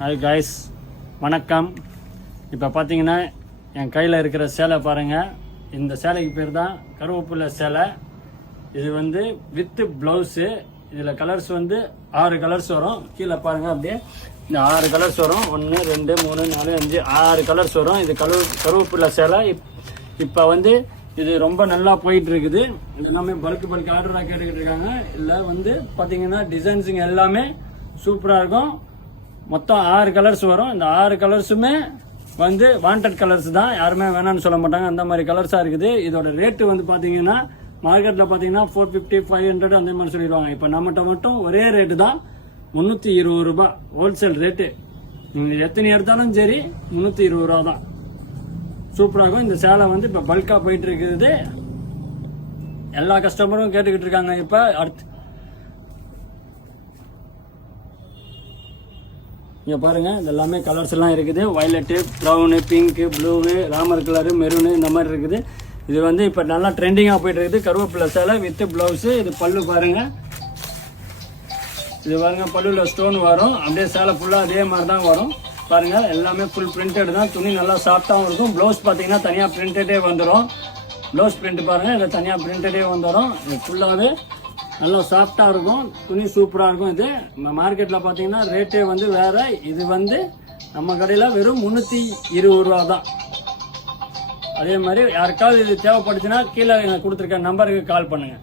Hi guys, வணக்கம். இப்போ பார்த்தீங்கன்னா என் கையில் இருக்கிற சேலை பாருங்கள். இந்த சேலைக்கு பேர் தான் கருவேப்பிலை சேலை. இது வந்து வித்து ப்ளவுஸு. இதில் கலர்ஸ் வந்து 6 கலர்ஸ் வரும். கீழே பாருங்கள், அப்படியே இந்த 6 கலர்ஸ் வரும். 1 2 3 4 5 6 கலர்ஸ் வரும். இது கருவேப்பிலை சேலை. இப்போ வந்து இது ரொம்ப நல்லா போயிட்டு இருக்குது. எல்லாமே பல்க் ஆர்டராக கேட்டுக்கிட்டு இருக்காங்க. இல்லை வந்து பார்த்தீங்கன்னா டிசைன்ஸுங்க எல்லாமே சூப்பராக இருக்கும். மொத்தம் 6 கலர்ஸ் வரும். இந்த 6 கலர்ஸுமே வந்து வாண்டட் கலர்ஸ் தான், யாருமே வேணாம்னு சொல்ல மாட்டாங்க. அந்த மாதிரி கலர்ஸாக இருக்குது. இதோட ரேட்டு வந்து பார்த்தீங்கன்னா மார்க்கெட்டில் பார்த்தீங்கன்னா 450 500 அந்த மாதிரி சொல்லிடுவாங்க. இப்போ நம்மகிட்ட மட்டும் ஒரே ரேட்டு தான், 320 ரூபாய் ஹோல்சேல் ரேட்டு. நீங்கள் எத்தனை எடுத்தாலும் சரி 320 ரூபா தான். சூப்பராகும். இந்த சேலை வந்து இப்போ பல்காக போயிட்டு இருக்குது. எல்லா கஸ்டமரும் கேட்டுக்கிட்டு இருக்காங்க. இப்போ அடுத்து இங்கே பாருங்கள், இது எல்லாமே கலர்ஸ் எல்லாம் இருக்குது. Violet, brown, pink, blue, Ramar colour, maroon, இந்த மாதிரி இருக்குது. இது வந்து இப்போ நல்லா ட்ரெண்டிங்காக போயிட்டு இருக்குது. கருவேப்பிலை சேலை வித்து ப்ளவுஸு. இது பல்லு பாருங்கள். இது பாருங்கள், பல்லுவில் ஸ்டோன் வரும். அப்படியே சேலை ஃபுல்லாக அதே மாதிரி தான் வரும். பாருங்கள், எல்லாமே ஃபுல் பிரிண்டட் தான். துணி நல்லா சாஃப்டாகவும் இருக்கும். ப்ளவுஸ் பார்த்தீங்கன்னா தனியாக பிரிண்டடே வந்துடும். ப்ளவுஸ் பிரிண்ட் பாருங்கள், இதில் தனியாக பிரிண்டடே வந்துடும். இது ஃபுல்லாகவே நல்லா சாஃப்டாக இருக்கும். துணி சூப்பராக இருக்கும். இது மார்க்கெட்டில் பார்த்தீங்கன்னா ரேட்டே வந்து வேறு. இது வந்து நம்ம கடையில் வெறும் 320 ரூபா தான். அதே மாதிரி யாருக்காவது இது தேவைப்படுச்சுன்னா கீழே கொடுத்துருக்க நம்பருக்கு கால் பண்ணுங்கள்.